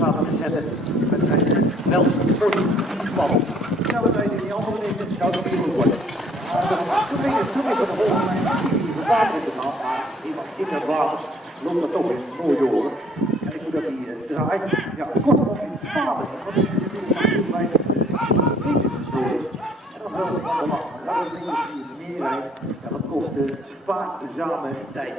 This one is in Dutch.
gaat zetten met zijn wel positief plan. Ja, we weten die andere dingen, zou het niet worden. Toen is het de volgende die vervaardigd in de maand, maar in het water loopt dat toch eens mooi door. En ik moet dat hij draait. Ja, kortom op die vader, wat is het natuurlijk bij niet door. En dan wel allemaal, dat is dingen die meer rijdt, ja, dat kost vaak samen tijd.